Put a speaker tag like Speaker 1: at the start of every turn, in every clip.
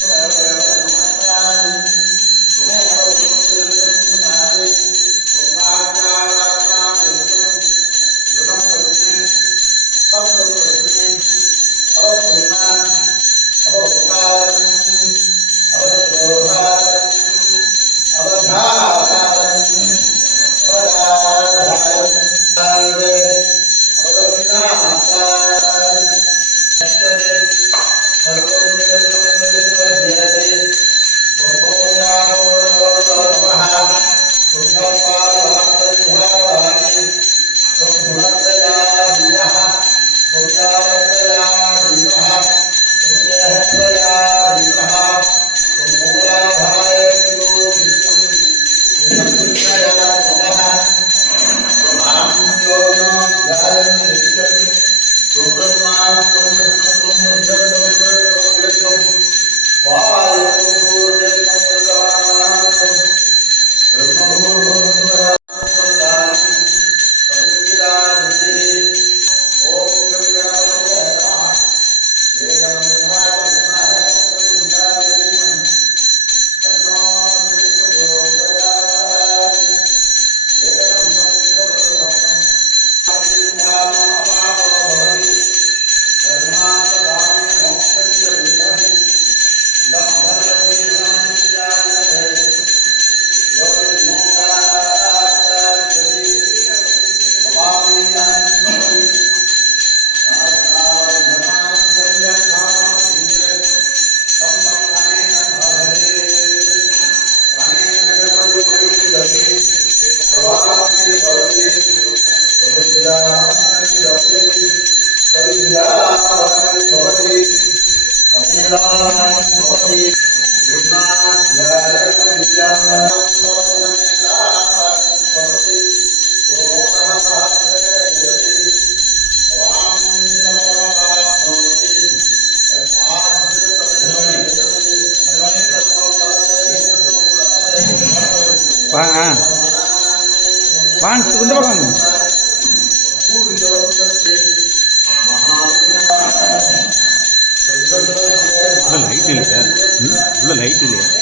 Speaker 1: Bye.
Speaker 2: Light లేదు.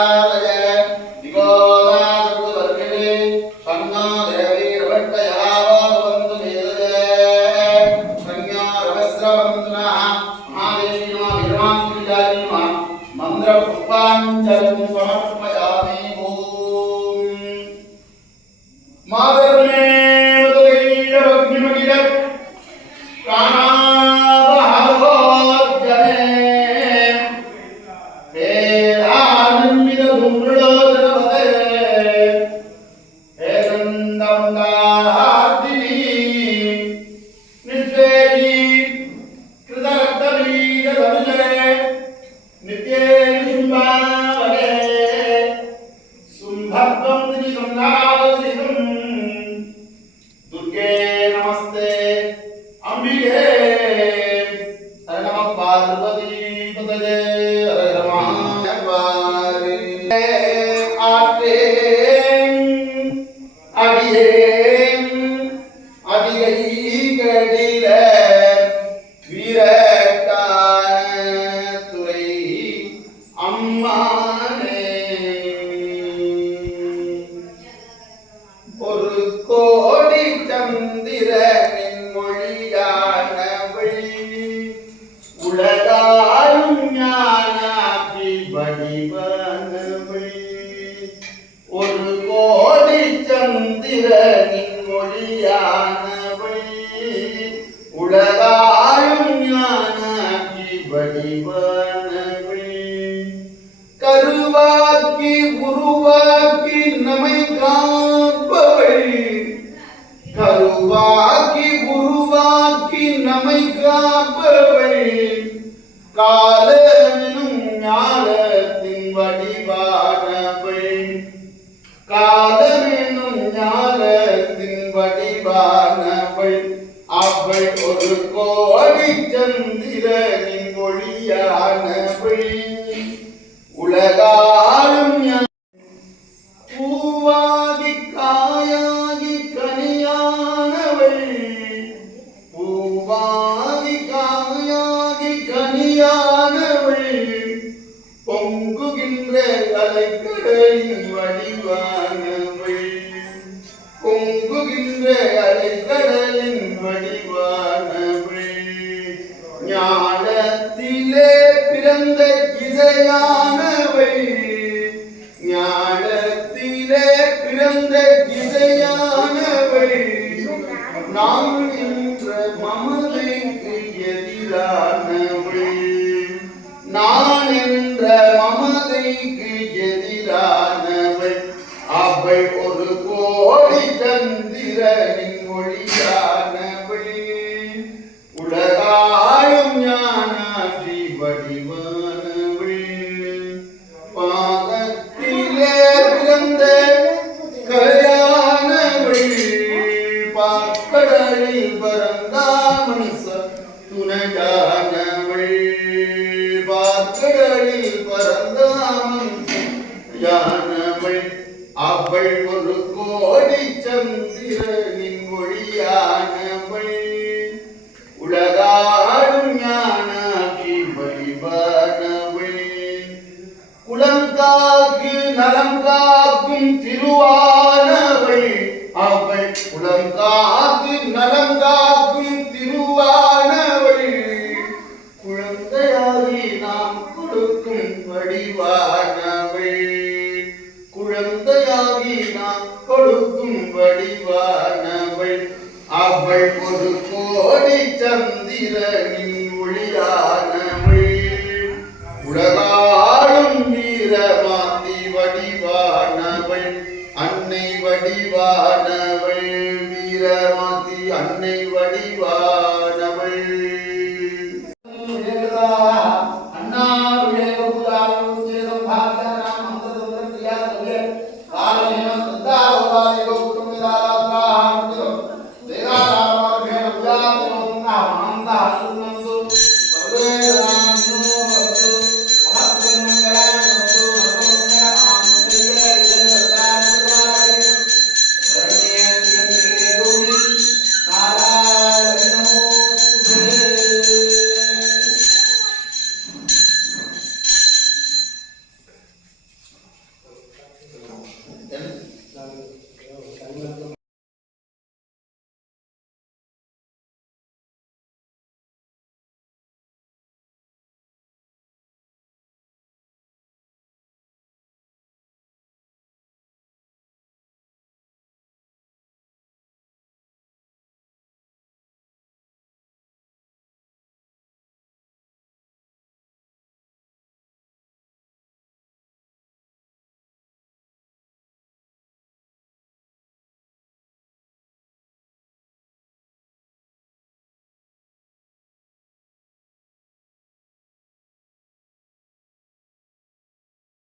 Speaker 1: uh, மானே ஒரு கோடி சந்திரனின் மொழியானவை உலகாலும் பூவாகி காயாகி கனியானவள். பூவாகி காயாகி கனியானவள். பொங்குகின்ற தலைக்கடலின் வடிவானவள். பொங்குகின்ற அலை திசையானவை ஞானத்திலே பிறந்த திசையானவை நாம் என்பனவே குலம் காக்கு நலம் காக்கும் திருவானவை. அவை குலம் காக்கு நலம் காக்கும் திருவானவை. குழந்தையாகி நாம் கொடுக்கும் வடிவானவை. குழந்தையாகி நாம் கொடுக்கும் வடிவானவை. அவள் ஒரு கோடி சந்திரனின் ஒளியான உலகாளும் வீரமாத்தி வடிவானவள் அன்னை வடிவானவள் வீரமாத்தி அன்னை வடிவா